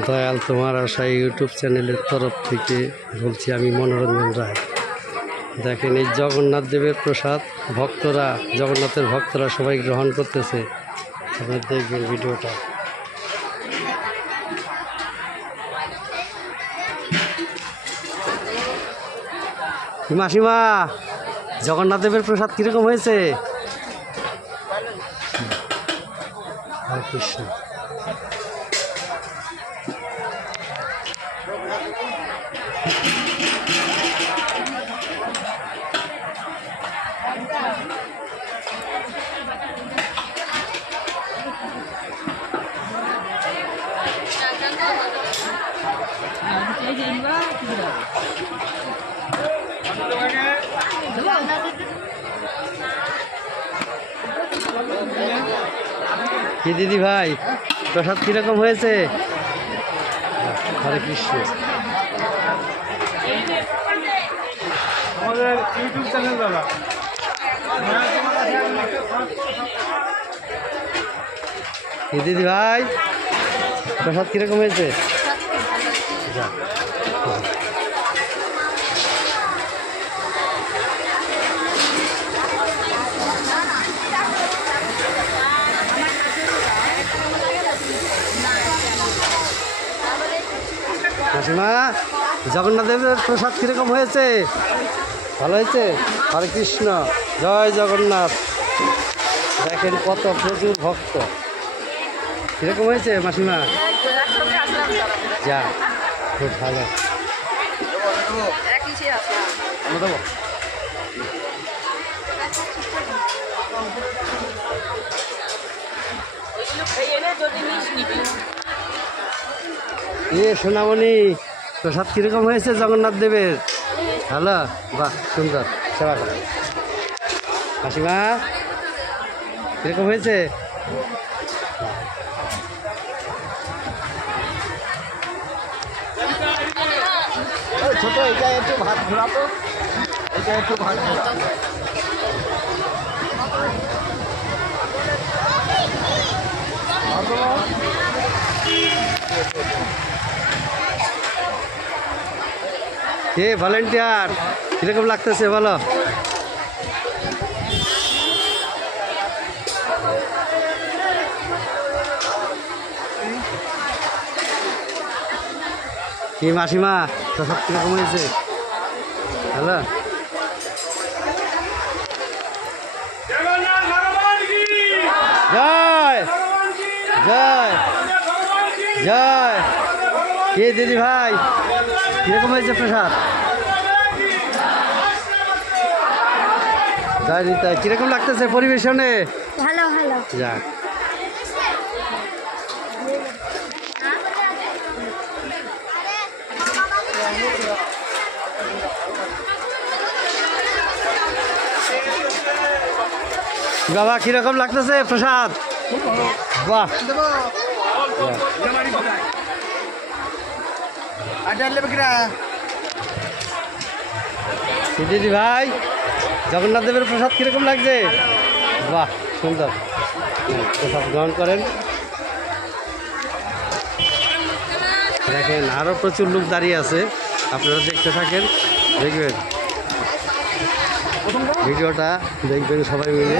দয়াল তোমার আশা ইউটিউব চ্যানেলের তরফ থেকে বলছি আমি মনোরঞ্জন রায়। দেখেন এই জগন্নাথ দেবের প্রসাদ ভক্তরা, জগন্নাথের ভক্তরা সবাই গ্রহণ করতেছে। আপনারা দেখবেন ভিডিওটা। মাসিমা, জগন্নাথ দেবের প্রসাদ কিরকম হয়েছে? হরে কৃষ্ণ। কি দিদি ভাই, প্রসাদ কিরকম হয়েছে? হরে কৃষ্ণ। আমাদের ইউটিউব চ্যানেল দাদা, কি দিদি ভাই, প্রসাদ কিরকম হয়েছে? মাসিমা, জগন্নাথ দেবের প্রসাদ কিরকম হয়েছে? ভালো হয়েছে? হরে কৃষ্ণ, জয় জগন্নাথ। দেখেন কত প্রচুর ভক্ত। কিরকম হয়েছে মাসিমা? যা, খুব ভালো। সোনামণি, প্রসাদ কিরকম হয়েছে জগন্নাথ দেবের? ভালো, বাহ, সুন্দর, সেবা করে। মাসিমা, কিরকম হয়েছে? ছোট এটা একটু ভাত ঘোরাতো, এটা একটু ভাত ঘোরাতো। কে ভলেন্টিয়ার, কিরকম লাগতেছে বলো? কি মাসিমা, প্রসাদ কিরকম হয়েছে? হ্যালো, জয় জয় জয়। কে দিদি ভাই, কিরকম হয়েছে প্রসাদ? জয় দিতা, কিরকম লাগতেছে পরিবেশনে? ভালো ভালো। যাক, বাবা কিরকম লাগতেছে প্রসাদ? বাহ, দিদি ভাই, জগন্নাথ দেবের প্রসাদ কিরকম লাগছে? বাহ, সুন্দর। প্রসাদ গ্রহণ করেন। দেখেন আরও প্রচুর লোক দাঁড়িয়ে আছে, আপনারা দেখতে থাকেন, দেখবেন ভিডিওটা, দেখবেন সবাই মিলে।